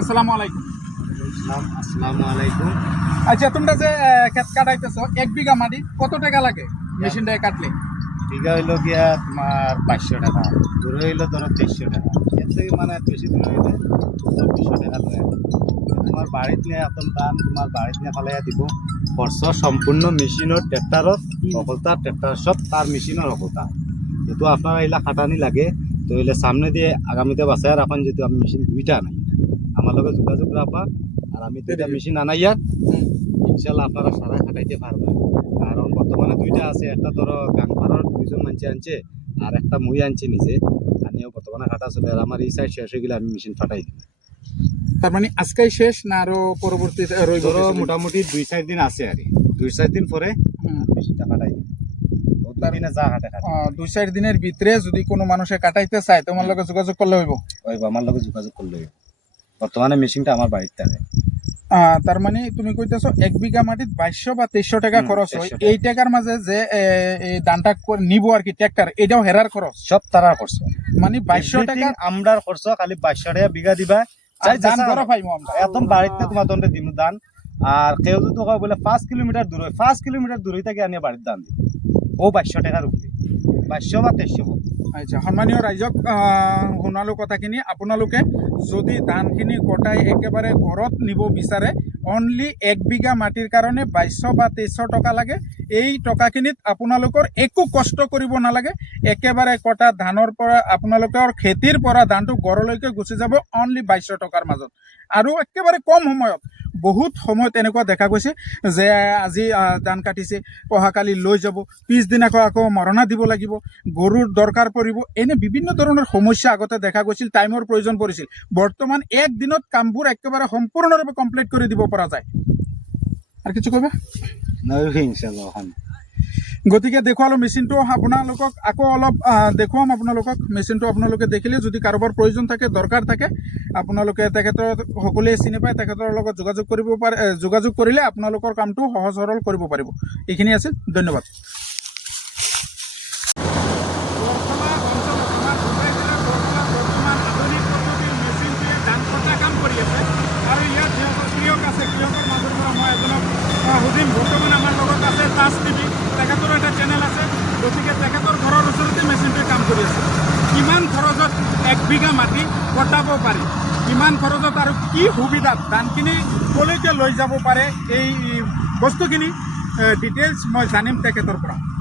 আসসালামু আলাইকুম। আসসালামু আলাইকুম। আচ্ছা, তোমরা যে ক্ষেত কাটাইতেছো 1 বিঘা মাটি কত টাকা লাগে মেশিনটায় কাটলে? বিঘা হইলো গিয়া তোমার 500 টাকা, দূরে হইলো ধরো 300 টাকা, এর থেকে মানে বেশি দূরে হইলে 2400 টাকা লয়। তোমার বাড়িত নিয়ে এখন দাম তোমার বাড়িত নিয়ে ফালাইয়া দিব খরচ সম্পূর্ণ মেশিনের ট্রেক্টরত সফলতা, ট্রেক্টর সব তার মেশিনের সফলতা। যেহেতু আপনারা এইলা খাটানি লাগে তো এলে সামনে দিয়ে আগামীতে বাঁচায় রাখেন, যেহেতু আমি মেশিন দুইটা আনাই আমার লগে যোগাযোগ রাখা, আর আমি দুইটা মেশিন আনাইয়া ইনশাল্লাহ আপনারা সারা খাটাইতে পারবেন। কারণ বর্তমানে দুইটা আছে, একটা ধরো গাংপাড়ার দুইজন মানুষ আনছে আর একটা মুই আনছি নিজে, আমিও বর্তমানে খাটা চলে। আর আমার এই সাইড শেষ হয়ে গেলে আমি মেশিন ফাটাই দিই। তার মানে আজকেই শেষ না আরো পরবর্তী রইব? ধরো মোটামুটি 2-4 দিন আছে, আর 2-4 দিন পরে মেশিনটা ফাটাই দিই। দিনে যা হাটে খাটে 2-4 দিনের ভিতরে যদি কোনো মানুষে কাটাইতে চায় তোমার লগে যোগাযোগ করলে হইব? ওই আমার লগে যোগাযোগ করলে হইব। বর্তমানে মেশিনটা আমার বাড়িতে থাকে। তার মানে তুমি কইতেছো 1 বিঘা মাটিত 2200 বা 2300 টাকা খরচ হয়। 2300 টাকা। এই টাকার মাঝে যে এই ধানটা নিব আর কি ট্রাক্টর, এটাও হেরার খরচ? সব তারার খরচ, মানে 2200 টাকা আমরার খরচ, খালি 2200 টাকা বিঘা দিবা। আর ধান ঘরে পাইমু আমরা একদম বাড়িতে তোমার দণ্ডে দিমু দান। আর কেউ যদি কয় বলে 5 কিলোমিটার দূর হয়, 5 কিলোমিটার দূর হইতে আনিয়ে বাড়ির দান দিই, ও 2200 টাকার উপরে, 2200 বা 2300। আচ্ছা, সন্মানীয় ৰাইজক শুনালো কথাখিনি। আপোনালোকে যদি ধানখিনি কটাই একেবাৰে ঘৰত নিব বিচাৰে, অনলি 1 বিঘা মাটিৰ কাৰণে 2200 বা 2300 টকা লাগে। এই টকাখিনিত আপোনালোকৰ একো কষ্ট কৰিব নালাগে। একেবাৰে কটা ধানৰ পৰা আপোনালোকৰ খেতিৰ পৰা ধানটো ঘৰলৈকে গুচি যাব অনলি 2200 টকাৰ মাজত। আৰু একেবাৰে কম সময়ত, বহুত সময়ত এনেকুৱা দেখা গৈছে যে আজি ধান কাটিছে, অহাকালি লৈ যাব, পিছদিনাকৈ আকৌ মৰণা দিব লাগিব, গৰুৰ দৰকাৰ পৰিব, এনে বিভিন্ন ধৰণৰ সমস্যা আগতে দেখা গৈছিল, টাইমৰ প্ৰয়োজন পৰিছিল। বৰ্তমান একদিনত কামবোৰ একেবাৰে সম্পূৰ্ণৰূপে কমপ্লিট কৰি দিব পৰা যায়। আৰু কিছু কবা? ইনশাল্লাহ। গতিকে দেখুৱালোঁ মেচিনটো আপোনালোকক, আকৌ অলপ দেখুৱাম আপোনালোকক। মেচিনটো আপোনালোকে দেখিলে যদি কাৰোবাৰ প্ৰয়োজন থাকে, দৰকাৰ থাকে, আপোনালোকে তেখেতৰ সকলোৱে চিনি পায়, তেখেতৰ লগত যোগাযোগ কৰিব পাৰে। যোগাযোগ কৰিলে আপোনালোকৰ কামটো সহজ সৰল কৰিব পাৰিব। এইখিনি আছিল, ধন্যবাদ। সুধিম, বৰ্তমান আমাৰ লগত আছে তাজ টিভি, তেখেতৰ এটা চেনেল আছে। গতিকে তেখেতৰ ঘৰৰ ওচৰতে মেচিনটোৱে কাম কৰি আছে। কিমান খৰচত 1 বিঘা মাটি কটাব পাৰি, কিমান খৰচত আৰু কি সুবিধাত ধানখিনি ক'লৈকে লৈ যাব পাৰে, এই বস্তুখিনি ডিটেইলছ মই জানিম তেখেতৰ পৰা।